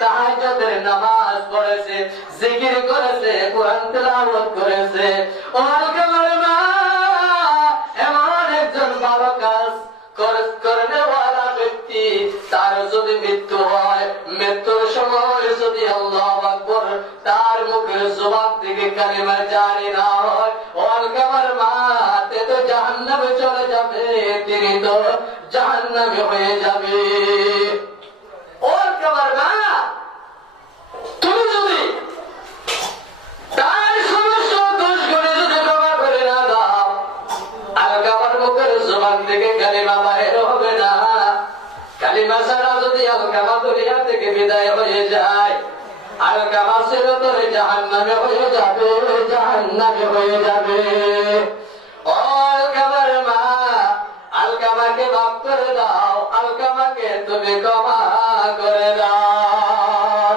তাহাজ্জুদের নামাজ পড়েছে, জিকির করেছে, কোরআন তেলাওয়াত করেছে। ও আলকামার মা, এমন একজন ভালো কাজ করেনেওয়ালা ব্যক্তি, তার যদি মৃত্যু হয়, মৃত্যুর সময় যদি আল্লাহু আকবার তার মুখের জবান থেকে কালিমা জারি না হয়, ও আলকামার মা, তে তো জাহান্নামে চলে যাবে, তিনি তো জাহান্নামে হয়ে যাবে। ও আলকামার মা, তুমি যদি তার সমস্ত দোষগুলো যদি ক্ষমা করে না দাও, আলকামার মুখের জবান থেকে কালিমা বাহির হবে না। কালিমা ছাড়া যদি আলকামা দুনিয়া থেকে বিদায় হয়ে যায়, আলকামা চিরতরে জাহান্নামে হয়ে যাবে, জাহান্নামে হয়ে যাবে। ও আলকামার মা, আলকামাকে মাফ করে দাও, আলকামাকে তুমি ক্ষমা করে দাও,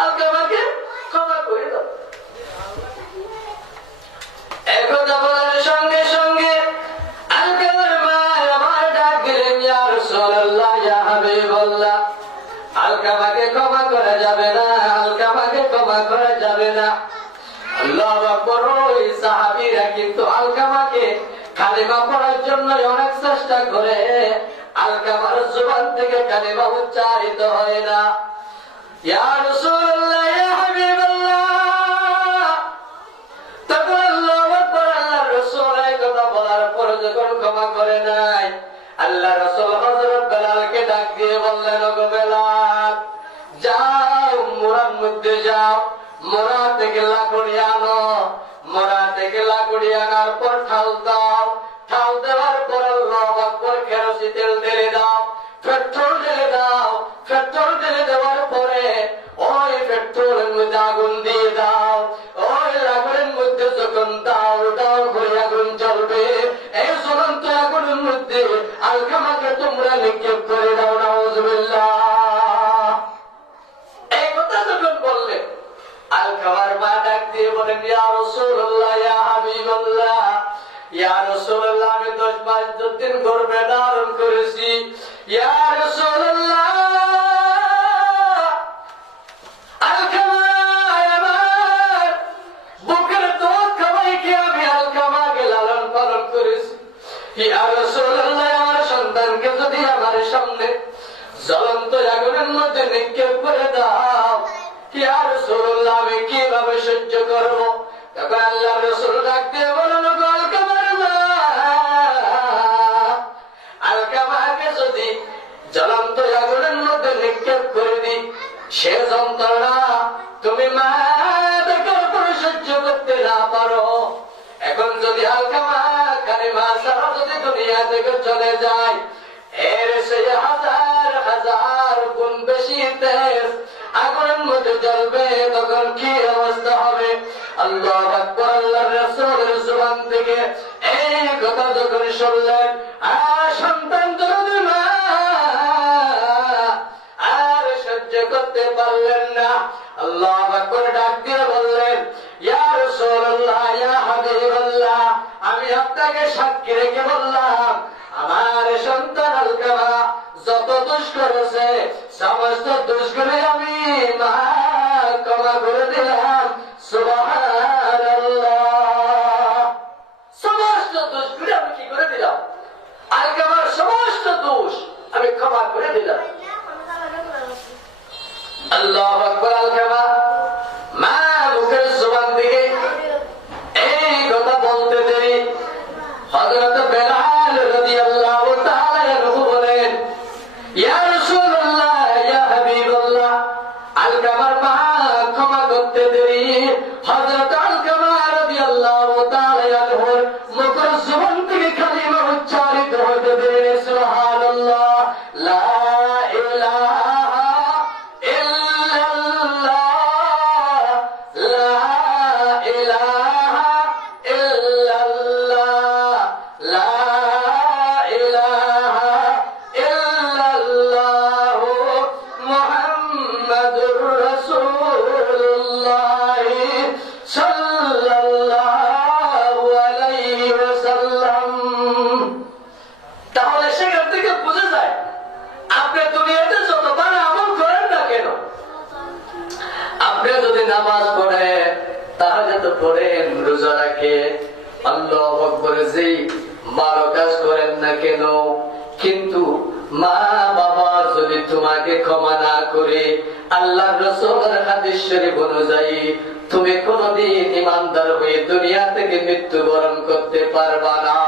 আলকামাকে ক্ষমা করে দাও। একথা বলার সঙ্গে সঙ্গে আলকামার মা আমার ডাক দিলেন, ইয়া রাসূলুল্লাহ, ইয়া হাবিবাল্লাহ, আলকামাকে ক্ষমা করা যাবে না, আলকামাকে ক্ষমা করা যাবে না। আল্লাহু আকবার। ওই সাহাবীরা কিন্তু আলকামাকে কালিমা পড়ার জন্য অনেক চেষ্টা করে, আলকামার জবান থেকে কালিমা উচ্চারিত হয় না। ইয়া রাসূলুল্লাহ, ইয়া হাবিবাল্লাহ, তখন আল্লাহু আকবার, আল্লাহর রাসূল এই কথা বলার পর যখন ক্ষমা করে নাই, আল্লাহর রাসূল হযরত বেলালকে ডাক দিয়ে বললেন, ওগো বেলাল, যাও মোরার মধ্যে যাও, মোরা থেকে লাকড়ি আনো, মোরা থেকে লাকড়ি আনার পর ঠাল দাও, ঠাল দেওয়ার পর আল্লাহু আকবার কেরোসিন তেল ঢেলে দাও, পেট্রোল ঢেলে দাও, পেট্রোল ঢেলে দেওয়ার পরে ওই পেট্রোলের মধ্যে আগুন দিয়ে দাও, ওই আগুনের মধ্যে যখন দাও দাও করে আগুন জ্বলবে, এই জ্বলন্ত আগুনের মধ্যে আলকামাকে তোমরা নিক্ষেপ করে দাও। নাউজুবিল্লাহ। এই কথা যখন বললেন, আলকামার মা ডাক দিয়ে বলেন, ইয়া রাসূলুল্লাহ, ইয়া হাবিবাল্লাহ, ইয়া রাসূলুল্লাহ, আমি 10 মাস 10 দিন গর্ভে ধারণ করেছি। ইয়া রাসূলুল্লাহ, আলকামা আমার বুকের দুধ খাওয়াই কি আমি আলকামাকে লালন পালন করেছি। ইয়া রাসূলুল্লাহ, আমার সন্তানকে যদি আমার সামনে জ্বলন্ত আগুনের মধ্যে নিক্ষেপ করে দাও, ইয়া রাসূলুল্লাহ, আমি কিভাবে সহ্য করব? তখন আল্লাহর রাসূল ডাক দিয়ে বলেন, ওগো আলকামার মা, আলকামাকে যদি জ্বলন্ত আগুনের মধ্যে নিক্ষেপ করে দিই, সে যন্ত্রণা তুমি মা দেখার পরে সহ্য করতে না পারো। এখন যদি আলকামা কালিমা ছাড়া যদি দুনিয়া থেকে চলে যায়, এর সে হাজার হাজার গুণ বেশি তেজ আগুনের মধ্যে জ্বলবে, তখন কি অবস্থা হবে? আল্লাহু আকবার। আল্লাহর রাসূলের জবান থেকে এই কথা যখন শুনলেন, আর সন্তান দরদি মা আর সহ্য করতে পারলেন না। আল্লাহু আকবার ডাক দিয়ে বললেন, ইয়া রাসূলুল্লাহ, ইয়া হাবিবাল্লাহ, আমি আপনাকে সাক্ষী রেখে বললাম, আমার সন্তান আলকামা যত দোষ করেছে সমস্ত দোষগুলো আমি মা ক্ষমা করে দিলাম। সুবহানাল্লাহ। সমস্ত দোষগুলো আমি কি করে দিলাম? আলকামার সমস্ত দোষ আমি ক্ষমা করে দিলাম। আল্লাহু আকবার। আলকামা মা মুখের জবান থেকে এই কথা বলতে দেরি হযরত বেলাল রাদিয়াল্লাহু তাআলা আনহু বলেন, ইয়া রাসূলুল্লাহ, ইয়া হাবিবাল্লাহ, আলকামার মা ক্ষমা করতে দেরি হযরত আলকামা রাদিয়াল্লাহু তাআলা আনহুর মুখের জবান থেকে কালিমা উচ্চারিত হতে দেরি। সুবহানাল্লাহ, লা ইলাহা ইল্লাল্লাহ, পড়েন, রোজা রাখেন, আল্লাহু আকবার, যেই ভালো কাজ করেন না কেন, কিন্তু মা বাবা যদি তোমাকে ক্ষমা না করে, আল্লাহর রাসূলের হাদিস শরীফ অনুযায়ী তুমি কোনদিন ঈমানদার হয়ে দুনিয়া থেকে মৃত্যুবরণ করতে পারবা না।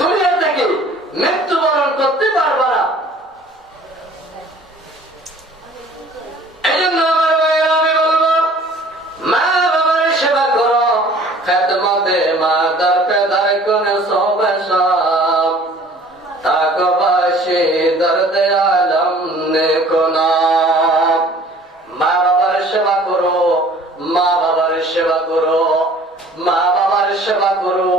দুনিয়া থেকে মৃত্যুবরণ করতে পারবা না। এই জন্য আমার ভাইয়েরা, আমি বলবো, মা বাবার সেবা করো, খেদমতে মা দার পেদার কোন সবে সব তাকবাশে দর্দ আলম নে কোনা। মা বাবার সেবা করো, মা বাবার সেবা করো, মা বাবার সেবা করো।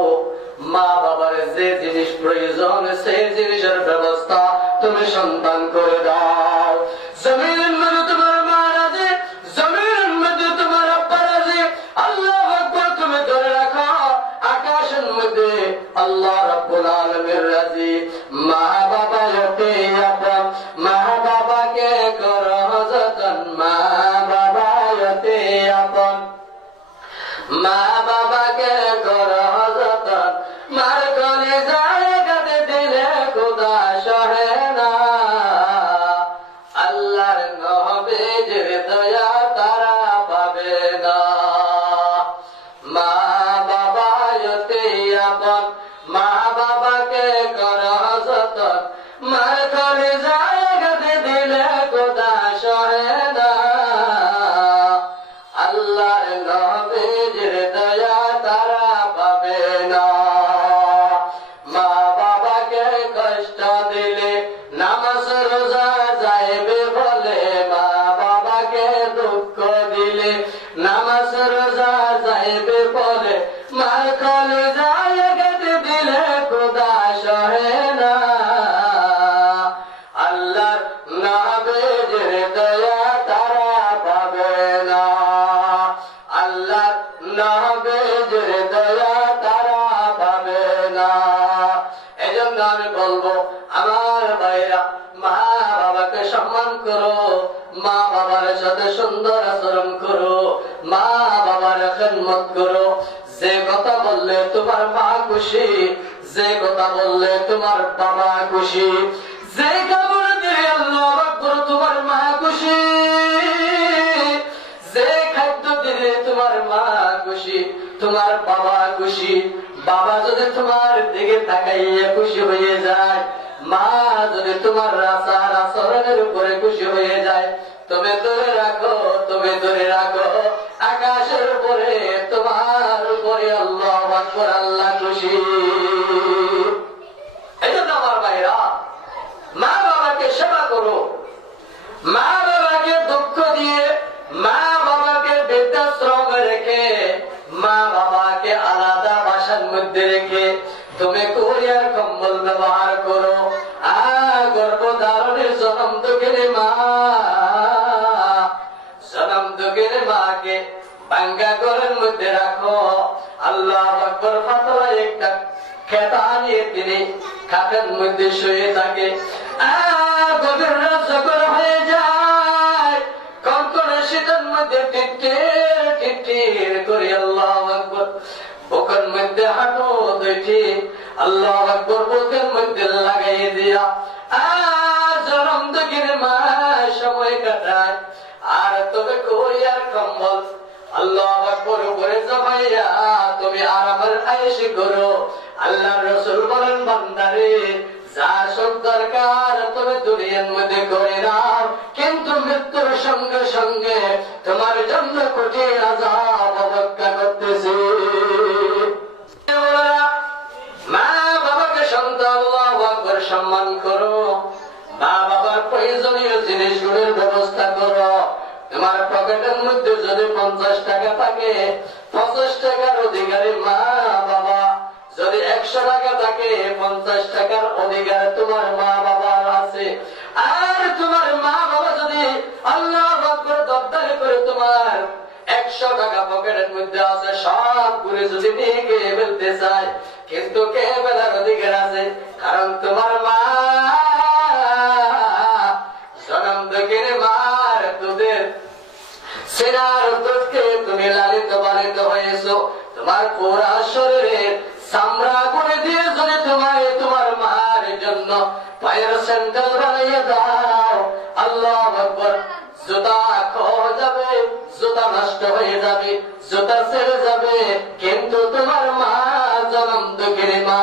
মা বাবার যে জিনিস প্রয়োজন সেই জিনিসের ব্যবস্থা তুমি সন্তান করে দাও। জমিনের মধ্যে তোমার মা রাজি, জমিনের মধ্যে তোমার আব্বা রাজি, আল্লাহু আকবার তুমি ধরে রাখো। আকাশের মধ্যে আল্লাহ রাব্বুল আলামিন রাজি। মা বাবা হতে আপন, মা বাবাকে করো যতন, মা বাবা হতে আপন, মা বাবাকে করো যতন। মার কলিজায় কাঁদে দিলে খোদা সহে না, আল্লাহর নবীর দয়া তারা পাবে না। মা বাবা হতে আপন, মা বাবাকে করো যতন। মার কলিজায় কাঁদে দিলে খোদা সহে না, আল্লাহর নবীর দয়া তারা পাবে না। মা বাবাকে কষ্ট দিলে নামাজ রোজা যাইবে বলে, মা বাবাকে দুঃখ দিলে নামাজ রোজা যাইবে বলে। মার কলিজায় কেটে দিলে খোদা সহে না, আল্লাহর নবীর দয়া তারা পাবে না, আল্লাহর নবীর দয়া তারা পাবে না। এজন্য আমি বলবো, আমার ভাইরা, মা বাবাকে সম্মান করো, মা বাবার সাথে সুন্দর আচরণ করো, মা বাবার খেদমত করো। যে কথা বললে তোমার মা খুশি, যে কথা বললে তোমার বাবা খুশি, যে কাপড় দিয়ে আল্লাহু আকবার তোমার মা খুশি, যে খাদ্য দিলে তোমার মা খুশি, তোমার বাবা খুশি। বাবা যদি তোমার দিকে তাকাইয়া খুশি হয়ে যায়, মা যদি তোমার আচার আচরণের উপরে খুশি হয়ে যায়, তুমি ধরে রাখো, তুমি ধরে রাখো, আকাশের উপরে তোমার উপরে আল্লাহু আকবার, আল্লাহ খুশি। এই জন্য আমার ভাইরা, মা বাবাকে সেবা করো, মা বাবাকে দুঃখ দিয়ে, মা বাবাকে বৃদ্ধাশ্রমে রেখে, মা বাবাকে আলাদা বাসার মধ্যে রেখে তুমি কোরিয়ার কম্বল ব্যবহার করো। গর্ভধারণের জনম দুঃখের মা, জনম দুঃখের মাকে ভাঙ্গা ঘরের মধ্যে রাখো। আল্লাহু আকবার, পাতলা একটা খেতা নিয়ে তিনি খাটের মধ্যে শুয়ে থাকে। গভীর রাত যখন হয়ে যায়, কনকনে শীতের মধ্যে টিটটির টিটটির করে আল্লাহু আকবার বুকের মধ্যে হাঁটু দুইটি আল্লাহু আকবার বুকের মধ্যে লাগাই দিয়া জনম দুঃখের মা সময় কাটায়। আর তবে কোরিয়ার কম্বল আল্লাহু আকবার উপরে জমাইয়া তুমি আরামের আয়েশি করো। আল্লাহর রাসূল বলেন, বান্দারে, যা সব দরকার তুমি দুনিয়ার মধ্যে করে নাও, কিন্তু মৃত্যুর সঙ্গে সঙ্গে তোমার জন্য কঠিন আযাব অপেক্ষা করতেছে। মা বাবাকে সন্তান আল্লাহু আকবার সম্মান করো, মা বাবার প্রয়োজনীয় জিনিসগুলোর ব্যবস্থা করো। তোমার পকেটের মধ্যে যদি 50 টাকা থাকে, 50 টাকার অধিকারী মা বাবা। যদি 100 টাকা থাকে, 50 টাকার অধিকার তোমার মা বাবার আছে। আর তোমার মা বাবা যদি আল্লাহু আকবার দপ্তরে করে তোমার 100 টাকা পকেটের মধ্যে আছে, সব ঘুরে যদি নিয়ে গিয়ে ফেলতে চায়, কিন্তু কে ফেলার অধিকার আছে? কারণ তোমার মা জনম দুঃখের মার দুধের সেনার দুধকে তুমি জন্য পায়ের স্যান্ডেল বানিয়ে দাও। আল্লাহু আকবার। জুতা খোয়া যাবে, জুতা নষ্ট হয়ে যাবে, জুতা ছেড়ে যাবে, কিন্তু তোমার মা জনম দুঃখের মা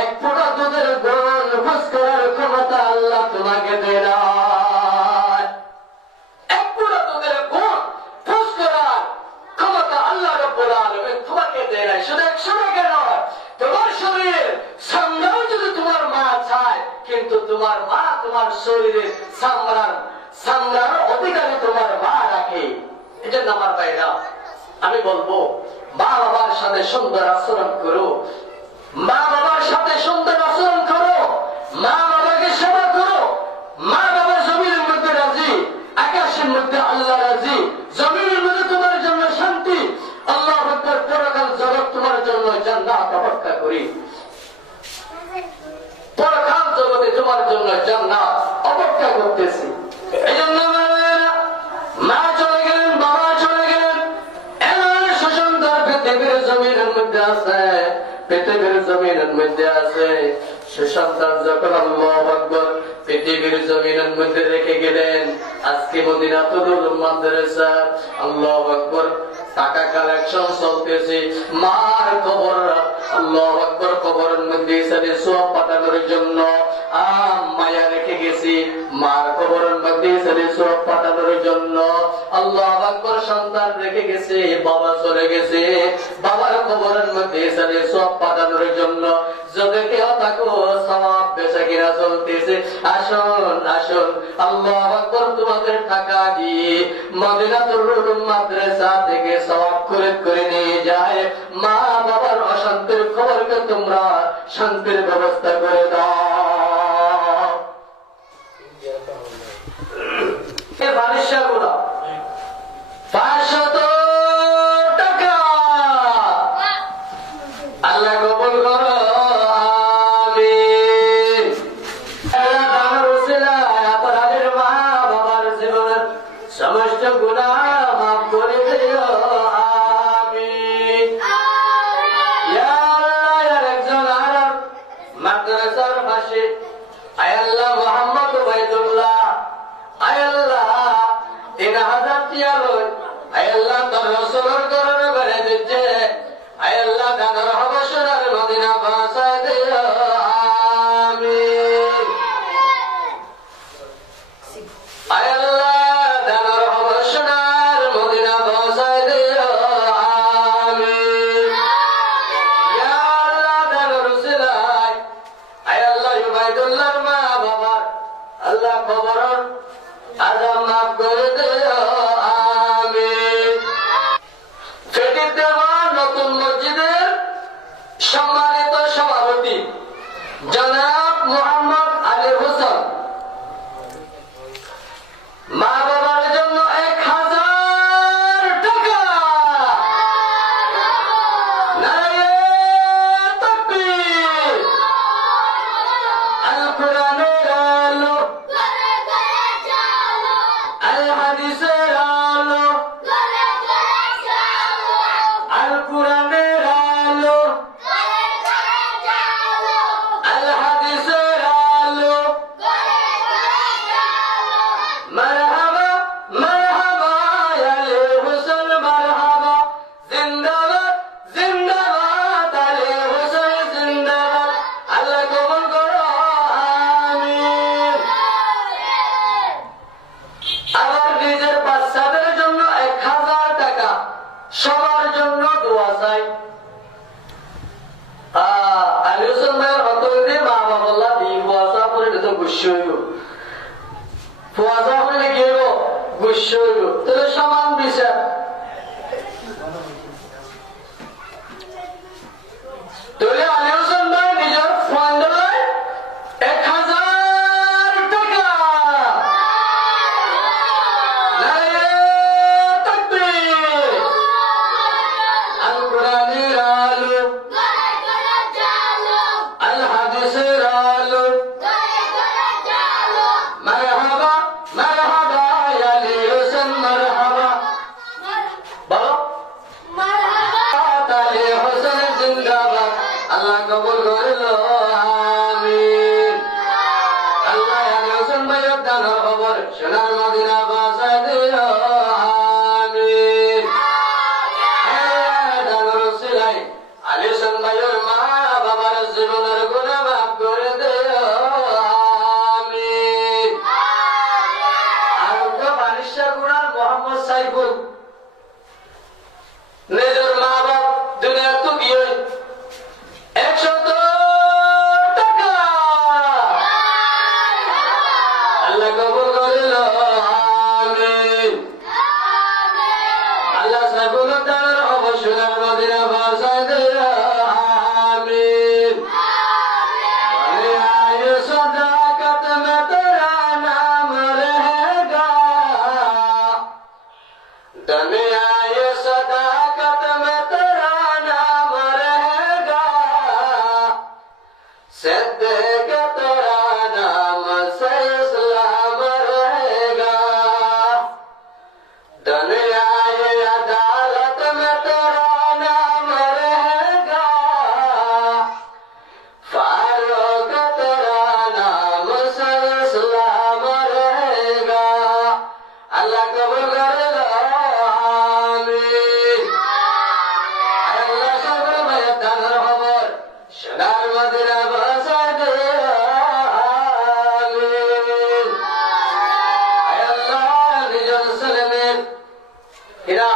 এক ফোঁটা দুধের গোল বুঝ করার ক্ষমতা আল্লাহ তোমাকে দেয় না। এক ফোঁটা দুধের গোল বুঝ করার ক্ষমতা আল্লাহ রাব্বুল আলামিন তোমাকে দেয় না। শুধু 100 টাকা নয়, তোমার শরীর সামলাও যদি তোমার মা চায়, কিন্তু তোমার মা তোমার শরীরের সামলার অধিকারী তোমার মা রাখে। এই জন্য আমার ভাইরা, আমি বলবো মা বাবার সাথে সুন্দর আচরণ করো, মা বাবার সাথে সুন্দর আচরণ করো, মা বাবাকে সেবা করো। মা বাবা জমিনের মধ্যে রাজি, আকাশের মধ্যে আল্লাহ রাজি, জমিনের মধ্যে তোমার জন্য শান্তি, আল্লাহু আকবার, পরকাল জগৎ তোমার জন্য জান্নাত অপেক্ষা করি। পরকাল জগতে তোমার জন্য জান্নাত অপেক্ষা করতেছি। এই জন্য মা চলে গেলেন, বাবা চলে গেলেন, এমন সুসুন্দর পৃথিবীর জমিনের মধ্যে আছে, পৃথিবীর জমিনের মধ্যে আছে সুসন্তান যখন আল্লাহু আকবার পৃথিবীর জমিনের মধ্যে রেখে গেলেন। আজকে মদিনাতুল মাদ্রাসা আল্লাহু আকবার টাকা কালেকশন চলতেছে, মার কবর আল্লাহু আকবার কবরের মধ্যে সাথে সওয়াব পাঠানোর জন্য মায়া রেখে গেছি, মার কবরের মধ্যে সাথে সওয়াব পাঠানোর জন্য আল্লাহু আকবার সন্তান রেখে গেছে, বাবা চলে গেছে, বাবার কবরের মধ্যে সাথে সওয়াব পাঠানোর জন্য। যদি কেউ থাকো সওয়াব বেচা কিনা চলতেছে, আসুন আসুন আল্লাহু আকবার তোমাদের টাকা দিয়ে মদিনাতুল মাদ্রাসা থেকে সওয়াব করে নিয়ে যায়। মা বাবার অশান্তির খবরকে তোমরা শান্তির ব্যবস্থা করে দাও। বালিশাগুলো 500 টাকা আল্লাহ কবুল করো, আমিন। আল্লাহ দানের উসিলায় আপনাদের মা বাবার জীবনের সমস্ত গুনাহ মাফ করে দিও, আমিন। ইয়া আল্লাহ, আর একজন আরব মাদ্রাসার পাশে আয় আল্লাহ মুহাম্মদ ওবাইদুল্লাহ, আয় আল্লাহ 3000 টিয়া লই, আয় আল্লাহ তোর রাসূলের ঘরে বেড়ে দিচ্ছে, আয় আল্লাহ দানের হবশনার মদিনা বাসায় দিও, আমিন। আয় আল্লাহ দানের হবশনার মদিনা বাসায় দিও, আমিন। ইয়া আল্লাহ দানের উসিলায় আয় আল্লাহ উবাইদুল্লাহর মা বাবার আল্লাহ কবরের আযাব মাফ করে দিও, আমিন। ফেটির দেওয়া নতুন মসজিদের সম্মানিত সভাপতি জনাব মোহাম্মদ আলী হোসেন মা বাবার জন্য 1000 টাকা। নারায়ে তাকবীর। আল কোরআনের আলো, আল হাদিসের আলো, আল কোরআনের আলো, আল হাদিসের আলো। মারহাবা মারহাবা আলী হোসেন, মারহাবা, জিন্দাবাদ জিন্দাবাদ আলী হোসেন, জিন্দাবাদ। আল্লাহ কবুল করো, আমিন। আমার নিজের বাচ্চাদের জন্য 1000 টাকা, সবার জন্য দোয়া চাই। আলী হোসেন ভাইয়ের হতরে মা বাবা দিয়ে ফুয়াশা করে তো গুস্য হইব, ফুয়াশা করে গিয়ে গুস্য হইব, তাহলে সমান বিচার। তাহলে আলী হোসেন ভাই নিজের ফান্ডে 1000 টাকা। নারায়ে তাকবীর। আল কোরআনের আলো, আল হাদিসের আলো। মারহাবা মারহাবা আলী হোসেন, মারহাবা। বলো আলী হোসেন জিন্দাবাদ। আল্লাহ देगा तेरा नाम से इस्लाम रहेगा दुनिया ये अदालत में तेरा नाम रहेगा फारूक तेरा नाम से इस्लाम रहेगा अल्लाह कबूल कर लो आमीन अल्लाह सबल मैदान खबर সোনার মদিনা বাসায় দে আমিন আয় আল্লাহ নিজের ছেলেমেয়ের এরা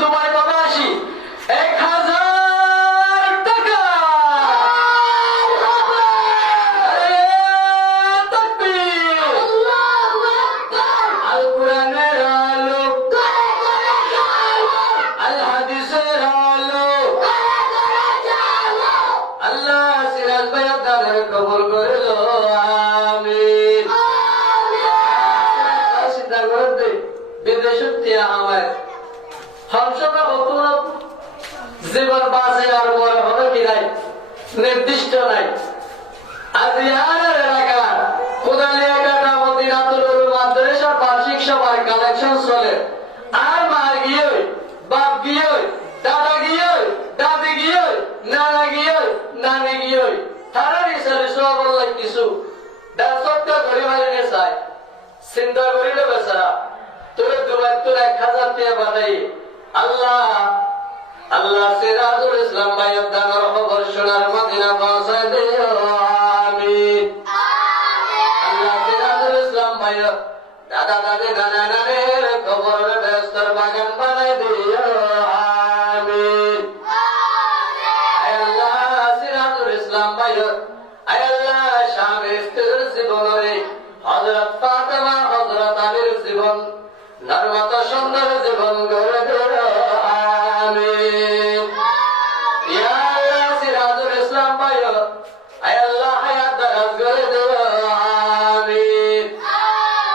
তোমার প্রবাসী 1000 টাকা আরে তাকবীর আল্লাহু আকবার আল কোরআনের আলো আল হাদিসের আলো আল্লাহ সিরাজ ভাই আপনাদের কবুল করে লো আমিন চিন্তা করেন তো বিদেশে তিয়া আমার হংসটা হতো না জীবন বাঁচে আর মরে হবে কি নাই নির্দিষ্ট নাই আজ ইয়ারের এলাকার কোদালিয়া কাটা মদিনাতুল মাদ্রাসার বার্ষিক সভার কালেকশন চলে আর মার গিয়ে বাপ গিয়ে দাদা গিয়ে দাদি গিয়ে নানা গিয়ে নানি গিয়ে তারা রিসার্চ সবার লাগ কিছু দাসত্ব করে মারিনে চাই চিন্তা করিলে বেচারা তোর দুবার তোর 1000 টাকা বানাই আল্লাহ আল্লাহ সিরাজুল ইসলাম ভাই দানের খবর সোনার মদিনা পৌঁছায় দিও আমিন আল্লাহ সিরাজুল ইসলাম ভাই দাদা দাদি নানা নানের কবরের ব্যস্তর বাগান বানাই দিও আমিন আয় আল্লাহ সিরাজুল ইসলাম ভাই আয় আল্লাহ স্বামী স্ত্রীর জীবনে হযরত ফাতেমা হযরত আলীর জীবন নরমত সুন্দর জীবন গড়ে দিও আমিন ইয়া আল্লাহ সিরাজুল ইসলাম ভাই আয় আল্লাহ হায়াত দারাজ করে দিও আমিন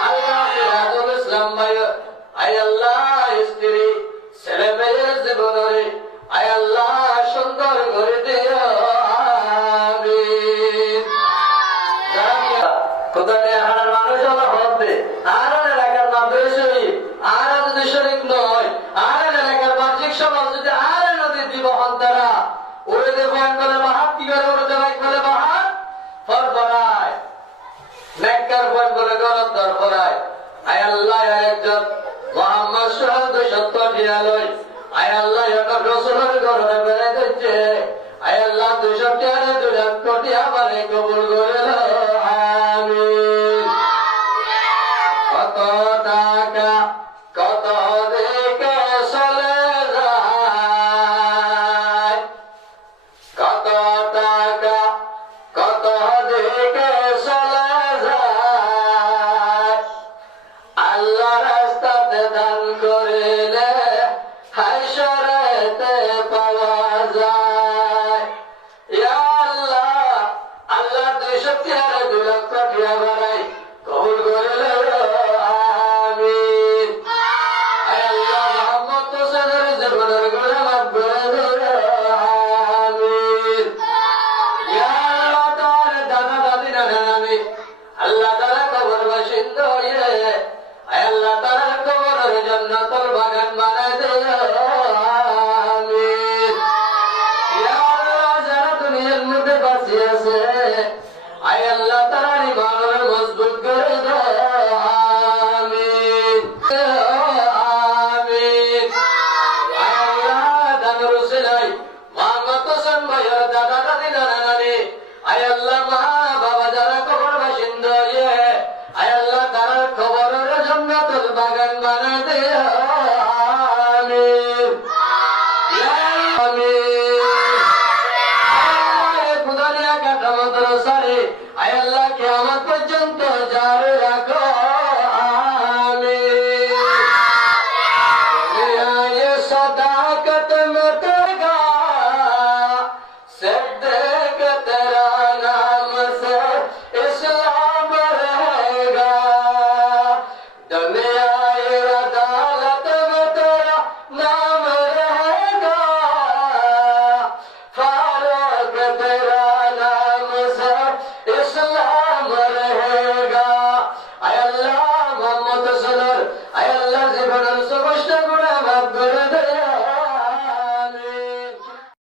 আল্লাহ সিরাজুল ইসলাম ভাই আয় আল্লাহ স্ত্রী ছেলে মেয়ের জীবনে আয় আল্লাহ সুন্দর করে দিও আমিন কোথায় হারার মানুষ হলো হবে আর এলাকার মাদ্রাসায় আর যদি শরীক নয় আর এলাকার বার্ষিক সভা যদি আর নদী দিব হন্তারা উড়ে দেবো বলে বাহাত কি করে উড়ে দেবো বলে বাহাত ফরফরায় নেককার বলে গলত দরফরায় আয় আল্লাহ একজন মোহাম্মদ সোহাগ 270 টিয়ালয় আয় আল্লাহ একটা রসুলের গরনে বেড়ে দিচ্ছে আয় আল্লাহ 200 টিয়ারে 2 লক্ষ টিয়া মানে কবুল করে লো আমিন কত টাকা কত দিকে চলে যায় কত টাকা কত দিকে চলে যায় আল্লাহ রাস্তাতে দান করিলে হাসরেতে পাওয়া যায় ইয়া আল্লাহ আল্লাহ 200 টিয়ারে 2 লক্ষ টিয়া বানাই কবুল করে লো আমিন আয় আল্লাহ মুহাম্মদ হোসেনের জীবনের গুনাহ মাফ করে দিও আমিন ইয়া আল্লাহ তার দাদা দাদি নানা নানি আল্লাহ তাআলা কবর বাসিন্দা হয়ে আয় আল্লাহ তাআলা কবরের জান্নাতুল বাগান বানায় দিও আমিন ইয়া আল্লাহ যারা দুনিয়ার মধ্যে বাঁচি আছে আয় আল্লাহ তাআলা ইমানের মজবুত করে দাও আমিন আমিন আয় আল্লাহ দানের উসিলাই মোহাম্মদ হোসেন ভাইয়ের দাদা দাদি নানা নানি আয় আল্লাহ মা বাবা যারা কবর বাসিন্দা হয়ে আয় আল্লাহ তারা কবরের জান্নাতুল বাগান বানায় দিও আমিন ইয়া আমিন আয় আল্লাহ খুদালিয়া কাটা মাদ্রাসারে আয় আল্লাহ